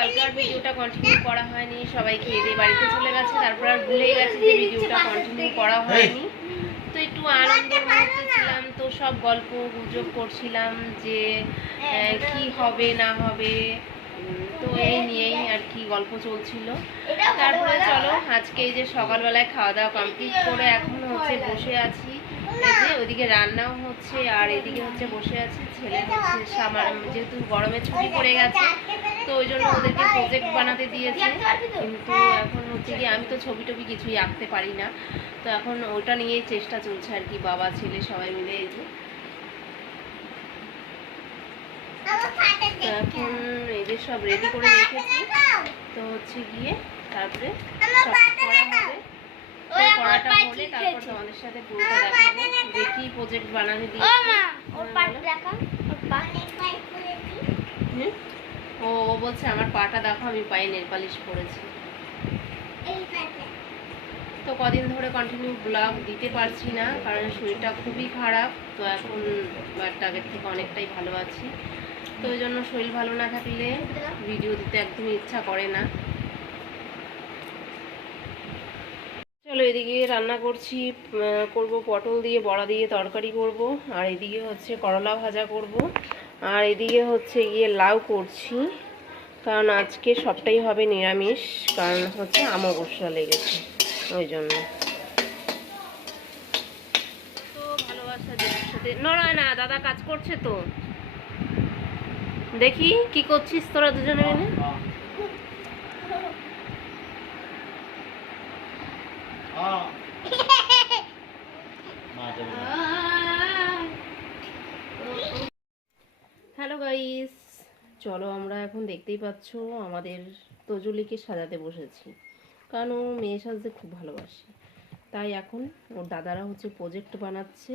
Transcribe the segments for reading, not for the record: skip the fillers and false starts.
কালকে আর ভিডিওটা কন্টিনিউ করা হয়নি, সবাই খেয়ে দিয়ে বাড়িতে চলে গেছে, তারপর আর ভুলেই গেছে যে ভিডিওটা কন্টিনিউ করা হয়নি। তো একটু আনন্দের মুহূর্তে ছিলাম, তো সব গল্প গুজব করছিলাম যে কি হবে না হবে, তো এই নিয়েই আর কি গল্প চলছিল। তারপরে চলো আজকে এই যে সকালবেলায় খাওয়া দাওয়া কমপ্লিট করে এখন হচ্ছে বসে আছি, এই যে ওইদিকে রান্নাও হচ্ছে আর এদিকে হচ্ছে বসে আছি। ছেলে হচ্ছে যেহেতু গরমের ছুটি পড়ে গেছে, তো ওই জন্য ওদেরকে প্রজেক্ট বানাতে দিয়েছে, কিন্তু এখন হচ্ছে কি আমি তো ছবি টবি কিছুই আঁকতে পারি না, তো এখন ওটা নিয়েই চেষ্টা চলছে আর কি, বাবা ছেলে সবাই মিলে। এই যে এখন এই যে সব রেডি করে রেখেছি, তো হচ্ছে গিয়ে তারপরে সব করা হবে। পড়াটা হলে তারপর তোমাদের সাথে পুরোটা দেখাবো যে কি প্রজেক্ট বানাতে দিয়েছি। ও বলছে আমার পাটা দেখো, আমি পায়ে নেল পালিশ পরেছি। তো কদিন ধরে কন্টিনিউ ব্লগ দিতে পারছি না, কারণ শরীরটা খুবই খারাপ। তো এখন আগের থেকে অনেকটাই ভালো আছি, তো ওই জন্য শরীর ভালো না থাকলে ভিডিও দিতে একদমই ইচ্ছা করে না। চলো এদিকে রান্না করছি, করব পটল দিয়ে বড়া দিয়ে তরকারি করব, আর এদিকে হচ্ছে করলা ভাজা করব, আর এদিকে হচ্ছে গিয়ে লাউ করছি, কারণ আজকে সবটাই হবে নিরামিষ, কারণ হচ্ছে অমাবস্যা লেগেছে ওই জন্য। তো ভালোবাসা দিদির সাথে নড়ায় না, দাদা কাজ করছে, তো দেখি কি করছিস তোরা দুজনে মিলে। হ্যালো গাইস, চলো আমরা এখন দেখতেই পাচ্ছ আমাদের তজুলিকে সাজাতে বসেছি, কারণ ও মেয়ে সাজতে খুব ভালোবাসে। তাই এখন ওর দাদারা হচ্ছে প্রজেক্ট বানাচ্ছে,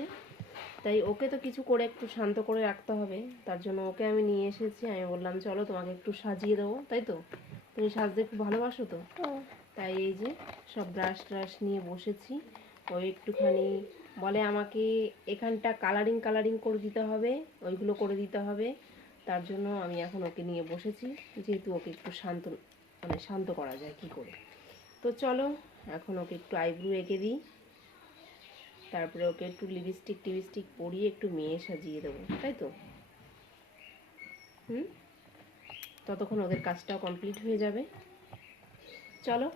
তাই ওকে তো কিছু করে একটু শান্ত করে রাখতে হবে, তার জন্য ওকে আমি নিয়ে এসেছি। আমি বললাম চলো তোমাকে একটু সাজিয়ে দেবো, তাই তো তুমি সাজতে খুব ভালোবাসো তো। তাই এই যে সব ব্রাশ ট্রাশ নিয়ে বসেছি। ওই একটুখানি বলে আমাকে এখানটা কালারিং কালারিং করে দিতে হবে, ওইগুলো করে দিতে হবে, তার জন্য আমি এখন ওকে নিয়ে বসেছি, যেহেতু ওকে একটু শান্ত করা যায় কি করে। তো চলো এখন ওকে একটু আইব্রু এঁকে দিই, তারপরে ওকে একটু লিপস্টিক পরিয়ে একটু মেয়ে সাজিয়ে দেবো, তাই তো। ততক্ষণ ওদের কাজটাও কমপ্লিট হয়ে যাবে। চলো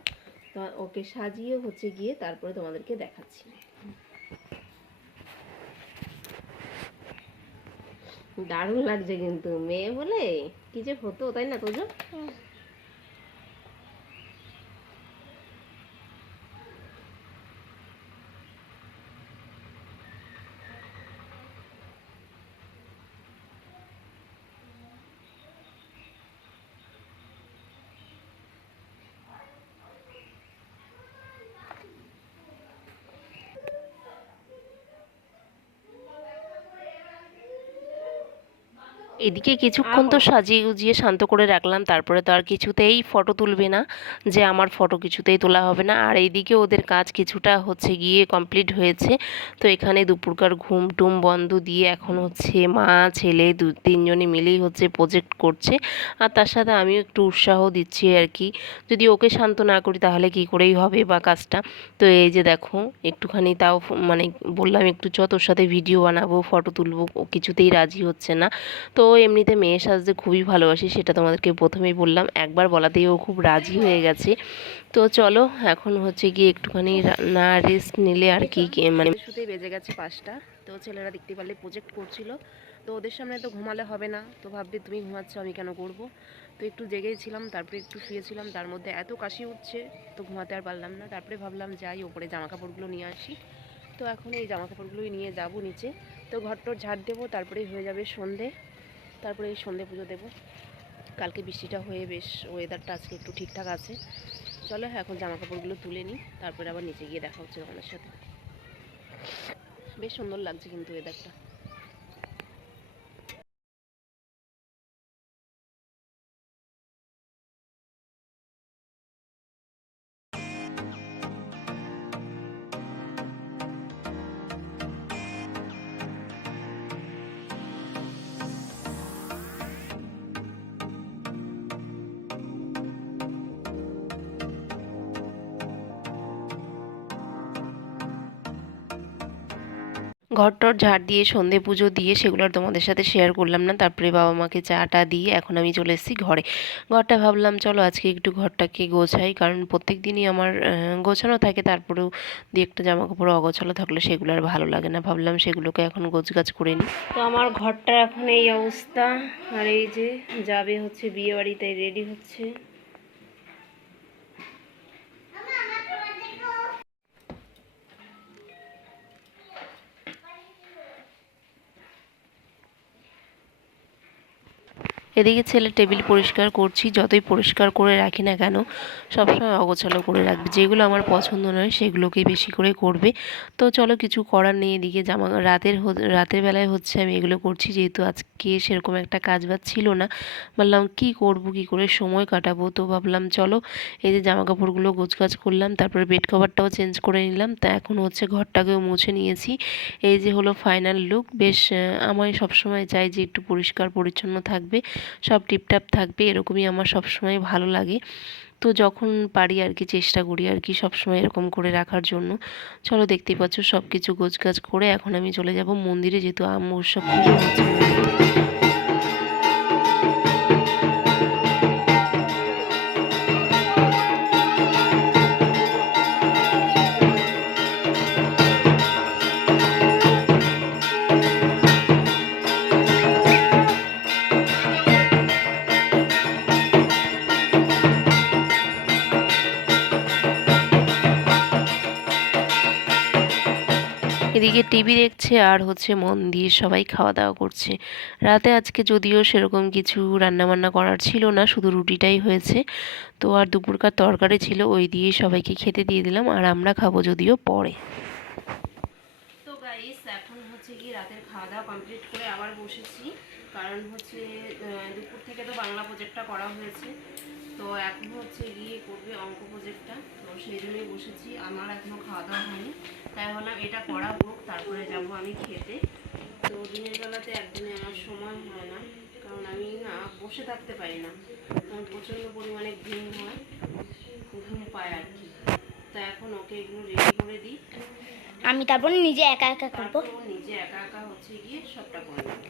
তো ওকে সাজিয়ে হচ্ছে গিয়ে তারপরে তোমাদেরকে দেখাচ্ছি। দারুণ লাগছে কিন্তু, মেয়ে বলে কি যে হতো, তাই না তোজো? এদিকে কিছুক্ষণ তো সাজিয়ে গুজিয়ে শান্ত করে রাখলাম, তারপরে তো আর কিছুতেই ফটো তুলবে না, যে আমার ফটো কিছুতেই তোলা হবে না। আর এইদিকে ওদের কাজ কিছুটা হচ্ছে গিয়ে কমপ্লিট হয়েছে, তো এখানে দুপুরকার ঘুম টুম বন্ধ দিয়ে এখন হচ্ছে মা ছেলে তিনজনে মিলেই হচ্ছে প্রজেক্ট করছে, আর তার সাথে আমিও একটু উৎসাহ দিচ্ছি আর কি। যদি ওকে শান্ত না করি তাহলে কি করেই হবে বা কাজটা। তো এই যে দেখো একটুখানি তাও মানে বললাম একটু তোর সাথে ভিডিও বানাবো ফটো তুলবো, ও কিছুতেই রাজি হচ্ছে না। তো এমনিতে মেয়ে সাজতে খুবই ভালোবাসি, সেটা তোমাদেরকে প্রথমেই বললাম, একবার বলাতেই ও খুব রাজি হয়ে গেছে। তো চলো এখন হচ্ছে গিয়ে একটুখানি না রেস্ট নিলে আর কি মানে শুতেই বেজে গেছে 5টা। তো ছেলেরা দেখতে পারলে প্রজেক্ট করছিল, তো ওদের সামনে তো ঘুমালে হবে না, তো ভাববে তুমি ঘুমাচ্ছ আমি কেন করব। তো একটু জেগেছিলাম, তারপরে একটু শুয়েছিলাম, তার মধ্যে এত কাশি উঠছে তো ঘুমাতে আর পারলাম না। তারপরে ভাবলাম যাই ওপরে জামা কাপড়গুলো নিয়ে আসি, তো এখন এই জামা কাপড়গুলোই নিয়ে যাব নিচে। তো ঘরটর ঝাড় দেবো, তারপরেই হয়ে যাবে সন্ধে, তারপরে এই সন্ধে পুজো দেবো। কালকে বৃষ্টিটা হয়ে বেশ ওয়েদারটা আজকে একটু ঠিকঠাক আছে। চলো এখন জামা কাপড়গুলো তুলে নিই, তারপরে আবার নিচে গিয়ে দেখা হচ্ছে তোমাদের সাথে। বেশ সুন্দর লাগছে কিন্তু ওয়েদারটা। ঘর-টর ঝাড় দিয়ে সন্ধে পুজো দিয়ে সেগুলো আর তোমাদের সাথে শেয়ার করলাম না। তারপরে বাবা মাকে চা-টা দিয়ে এখন আমি চলে এসেছি ঘরে। ঘরটা ভাবলাম চলো আজকে একটু ঘরটাকে গোছাই, কারণ প্রত্যেক দিনই আমার গোছানো থাকে, তারপরেও দু একটা জামাকাপড় অগোছালো থাকলে সেগুলো আর ভালো লাগে না। ভাবলাম সেগুলোকে এখন গোছগাছ করে নিই। তো আমার ঘরটা এখন এই অবস্থা, আর এই যে যাবে হচ্ছে বিয়ে বাড়িতে রেডি হচ্ছে। এদিকে ছেলে টেবিল পরিষ্কার করছি। যতই পরিষ্কার করে রাখি না কেন সবসময় অগোছালো করে রাখবে, যেগুলো আমার পছন্দ নয় সেগুলোকেই বেশি করে করবে। তো চলো কিছু করার নেই। এদিকে রাতের বেলায় হচ্ছে আমি এগুলো করছি, যেহেতু আজকে সেরকম একটা কাজ বাজ ছিল না। বললাম কি করব, কি করে সময় কাটাবো। তো ভাবলাম চলো এই যে জামা কাপড়গুলো গোছগাছ করলাম, তারপরে বেড কভারটাও চেঞ্জ করে নিলাম। তা এখন হচ্ছে ঘরটাকেও মুছে নিয়েছি। এই যে হলো ফাইনাল লুক। বেশ আমি সবসময় চাই যে একটু পরিষ্কার পরিচ্ছন্ন থাকবে, সব টিপটাপ থাকবে, এরকমই আমার সবসময় ভালো লাগে। তো যখন পারি আর কি চেষ্টা করি আর কি সবসময় এরকম করে রাখার জন্য। চলো দেখতেই পাচ্ছ সব কিছু গোছগাছ করে এখন আমি চলে যাব মন্দিরে, যেহেতু উৎসব পুজো হচ্ছে মন্দিরে। এদিকে টিভি দেখছে আর হচ্ছে মন দিয়ে সবাই খাওয়া দাওয়া করছে। রাতে আজকে যদিও সেরকম কিছু রান্নাবান্না করার ছিল না, শুধু রুটিটাই হয়েছে। তো আর দুপুরকার তরকারি ছিল, ওই দিয়েই সবাইকে খেতে দিয়ে দিলাম, আর আমরা খাবো যদিও পরে। তো গাইস এখন হচ্ছে কি রাতের খাওয়া দাওয়া কমপ্লিট করে আবার বসেছি, কারণ হচ্ছে দুপুর থেকে তো বাংলা প্রজেক্টটা করা হয়েছে। তো এখন হচ্ছে গিয়ে করবে অঙ্ক প্রজেক্টটা, তো সেই জন্যই বসেছি। আমার এখনও খাওয়া দাওয়া হয়নি, তাই ভাবলাম এটা করা হোক, তারপরে যাব আমি খেতে। তো দিনের বেলাতে একদিনে আমার সময় হয় না, কারণ আমি না বসে থাকতে পারি না, আমার প্রচণ্ড পরিমাণে ঘুম হয়, ঘুম পায় আর কি। তো এখন ওকে এগুলো রেডি করে দিই, আমি তারপর নিজে একা একা করব। নিজে একা একা হচ্ছে গিয়ে সবটা করে নেব।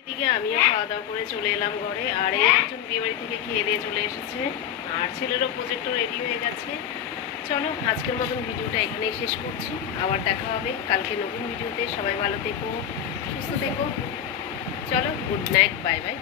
এদিকে আমিও খাওয়া দাওয়া করে চলে এলাম ঘরে, আর এই একজন বিয়ে বাড়ি থেকে খেয়ে দিয়ে চলে এসেছে, আর ছেলেরও প্রজেক্টও রেডি হয়ে গেছে। চলো আজকের মতন ভিডিওটা এখানেই শেষ করছি, আবার দেখা হবে কালকে নতুন ভিডিওতে। সবাই ভালো থেকো, সুস্থ থেকো। চলো গুড নাইট, বাই বাই।